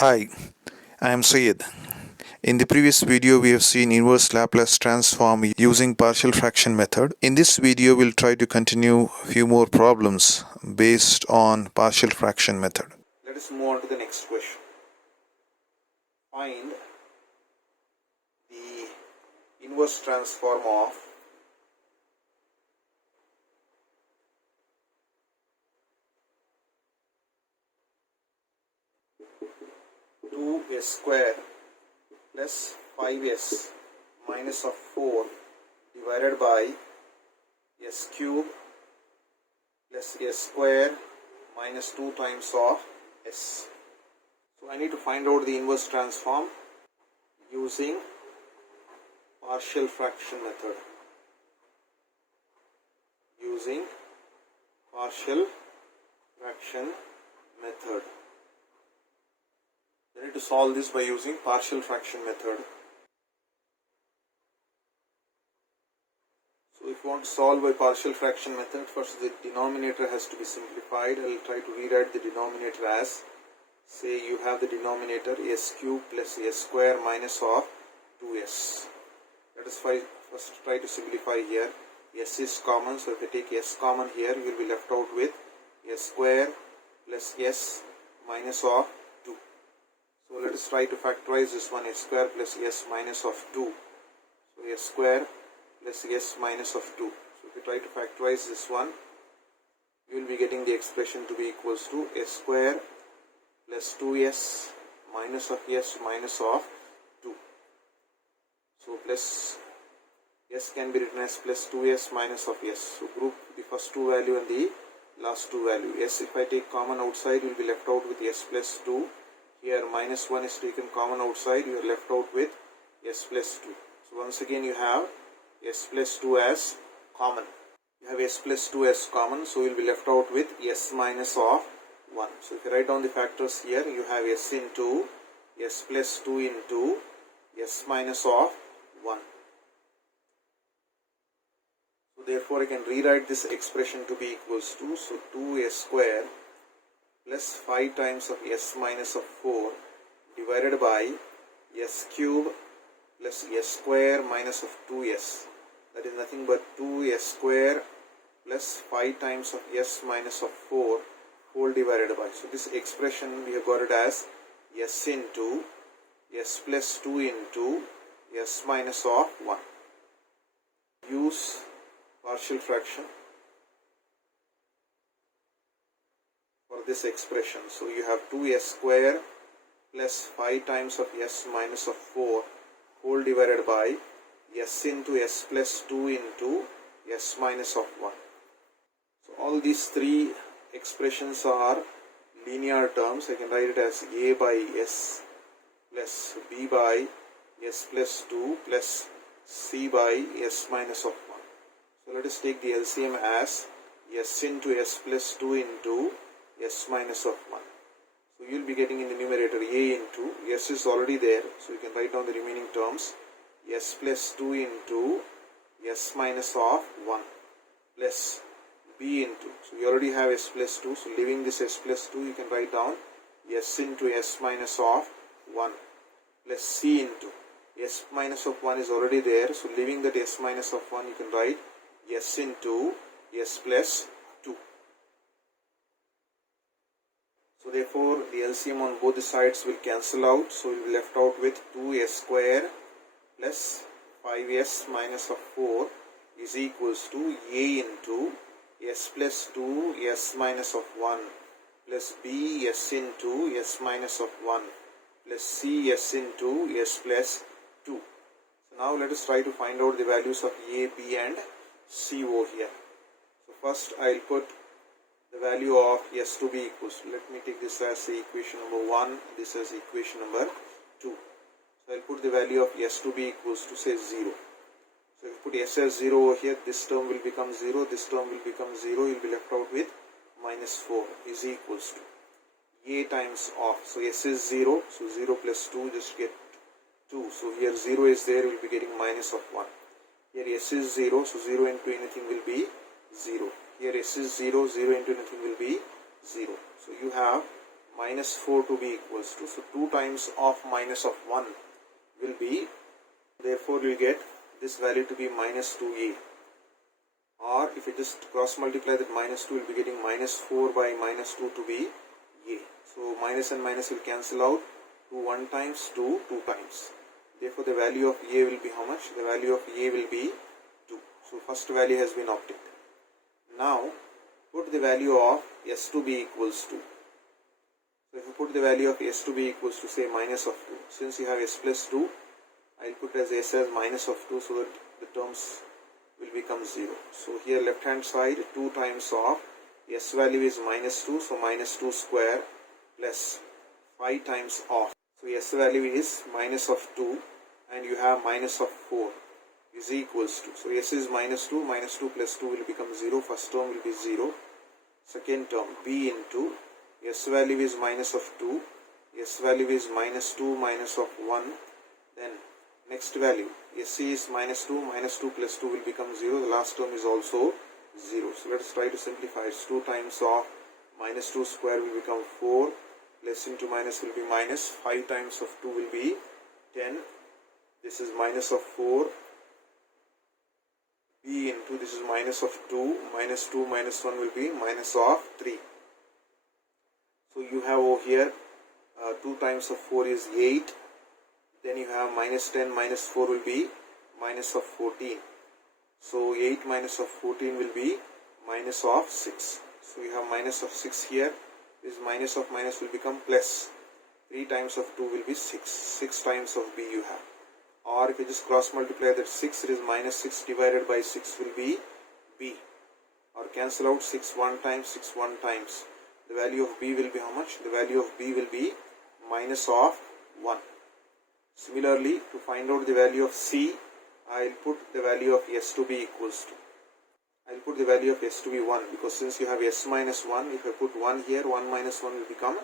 Hi, I am Syed. In the previous video, we have seen inverse Laplace transform using partial fraction method. In this video, we'll try to continue a few more problems based on partial fraction method. Let us move on to the next question. Find the inverse transform of s square plus 5s minus of 4 divided by s cube plus s square minus 2 times of s. So I need to find out the inverse transform using partial fraction method. Using partial fraction method. We need to solve this by using partial fraction method. So if you want to solve by partial fraction method, first the denominator has to be simplified. I will try to rewrite the denominator as, say you have the denominator s cube plus s square minus of 2s. Let us first try to simplify here. S is common, so if I take s common here, you will be left out with s square plus s minus of 2. So let us try to factorize this one, s square plus s minus of 2. So s square plus s minus of 2. So if we try to factorize this one, you will be getting the expression to be equals to s square plus 2s minus of s minus of 2. So plus s can be written as plus 2s minus of s. So group the first two value and the last two value. S, if I take common outside, you will be left out with s plus 2. Here minus 1 is taken common outside, you are left out with s plus 2. So once again you have s plus 2 as common. You have s plus 2 as common, so you will be left out with s minus of 1. So if you write down the factors here, you have s into s plus 2 into s minus of 1. So therefore I can rewrite this expression to be equals to, so 2s square plus 5 times of s minus of 4 divided by s cube plus s square minus of 2s. That is nothing but 2s square plus 5 times of s minus of 4 whole divided by. So this expression we have got it as s into s plus 2 into s minus of 1. Use partial fraction for this expression. So you have 2s square plus 5 times of s minus of 4 whole divided by s into s plus 2 into s minus of 1. So all these three expressions are linear terms. I can write it as a by s plus b by s plus 2 plus c by s minus of 1. So let us take the LCM as s into s plus 2 into s minus of 1. So you will be getting in the numerator a into, s is already there, so you can write down the remaining terms, s plus 2 into s minus of 1 plus b into, so you already have s plus 2, so leaving this s plus 2 you can write down s into s minus of 1 plus c into, s minus of 1 is already there, so leaving that s minus of 1 you can write s into s plus 2. So therefore the LCM on both the sides will cancel out, so we will be left out with 2s square plus 5s minus of 4 is equals to a into s plus 2 s minus of 1 plus b s into s minus of 1 plus c s into s plus 2. So now let us try to find out the values of a, b and c over here. So first I will put the value of s to be equals to, let me take this as equation number 1, this as equation number 2. So I will put the value of s to be equals to, say, 0. So if you put s as 0 over here, this term will become 0, this term will become 0, you will be left out with minus 4 is equals to a times of, so s is 0, so 0 plus 2 just get 2. So here 0 is there, you will be getting minus of 1. Here s is 0, so 0 into anything will be 0. Here s is 0, 0 into anything will be 0. So you have minus 4 to be equals to. So 2 times of minus of 1 will be, therefore you get this value to be minus 2a. Or if you just cross multiply that minus 2, will be getting minus 4 by minus 2 to be a. So minus and minus will cancel out. 2 1 times, 2 2 times. Therefore the value of a will be how much? The value of a will be 2. So first value has been obtained. Now put the value of s to be equals to. So if you put the value of s to be equals to say minus of 2. Since you have s plus 2, I will put as s as minus of 2 so that the terms will become 0. So here left hand side 2 times of s value is minus 2, so minus 2 square plus 5 times of. So s value is minus of 2 and you have minus of 4 is equals to. So s is minus 2 plus 2 will become 0. First term will be 0. Second term b into s value is minus of 2, s value is minus 2 minus of 1. Then next value s is minus 2 plus 2 will become 0. The last term is also 0. So let us try to simplify. It's 2 times of minus 2 square will become 4. Plus into minus will be minus. 5 times of 2 will be 10. This is minus of 4. B into this is minus of 2. Minus 2 minus 1 will be minus of 3. So you have over here 2 times of 4 is 8. Then you have minus 10 minus 4 will be minus of 14. So 8 minus of 14 will be minus of 6. So you have minus of 6 here. This minus of minus will become plus. 3 times of 2 will be 6. 6 times of b you have. Or if you just cross multiply that 6, it is minus 6 divided by 6 will be b. Or cancel out 6 1 times, 6 1 times. The value of b will be how much? The value of b will be minus of 1. Similarly, to find out the value of c, I will put the value of s to be equals to. I will put the value of s to be 1 because since you have s minus 1, if I put 1 here, 1 minus 1 will become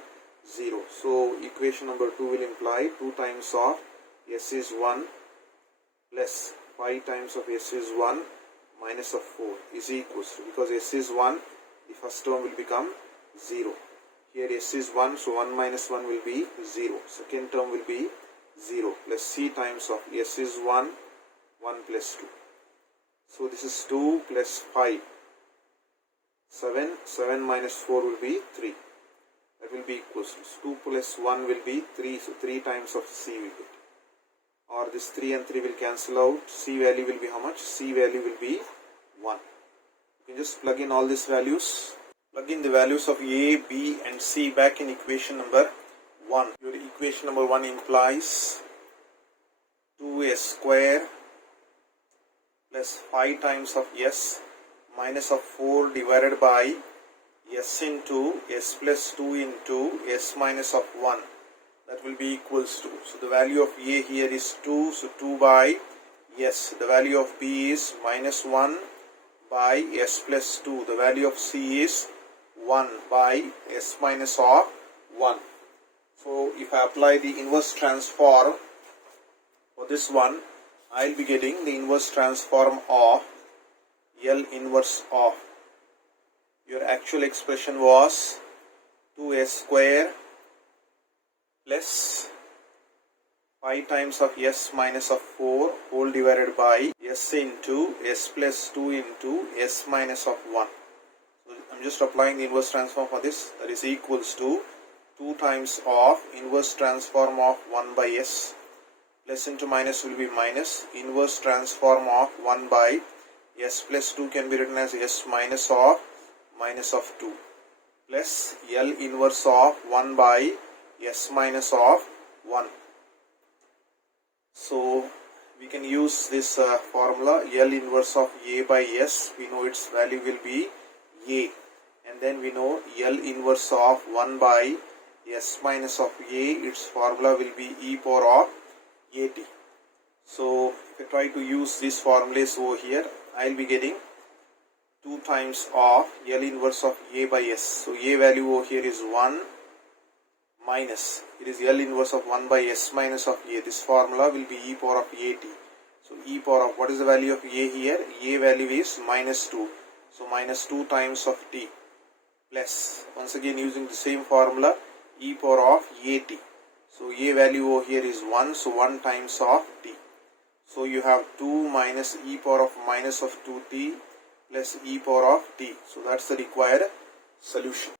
0. So equation number 2 will imply 2 times of s is 1 plus 5 times of s is 1 minus of 4 is equals to, because s is 1, the first term will become 0. Here s is 1, so 1 minus 1 will be 0. Second term will be 0 plus c times of s is 1, 1 plus 2. So this is 2 plus 5, 7, 7 minus 4 will be 3. That will be equals to 2 plus 1 will be 3, so 3 times of c we get. Or this 3 and 3 will cancel out, c value will be how much? C value will be 1. You can just plug in all these values. Plug in the values of a, b and c back in equation number 1. Your equation number 1 implies 2s square plus 5 times of s minus of 4 divided by s into s plus 2 into s minus of 1. That will be equals to. So the value of a here is 2. So 2 by s. The value of b is minus 1 by s plus 2. The value of c is 1 by s minus of 1. So if I apply the inverse transform for this one, I will be getting the inverse transform of L inverse of. Your actual expression was 2s square plus 5 times of s minus of 4 whole divided by s into s plus 2 into s minus of 1. So I am just applying the inverse transform for this. That is equals to 2 times of inverse transform of 1 by s plus into minus will be minus inverse transform of 1 by s plus 2 can be written as s minus of 2 plus L inverse of 1 by s minus of 1. So we can use this formula L inverse of a by s. We know its value will be a, and then we know L inverse of 1 by s minus of a, its formula will be e power of at. So if I try to use these formulas over here, I will be getting 2 times of L inverse of a by s. So a value over here is 1 minus, it is L inverse of 1 by s minus of a. This formula will be e power of at. So e power of, what is the value of a here? A value is minus 2. So minus 2 times of t plus, once again using the same formula, e power of at. So a value over here is 1, so 1 times of t. So you have 2 minus e power of minus of 2t plus e power of t. So that's the required solution.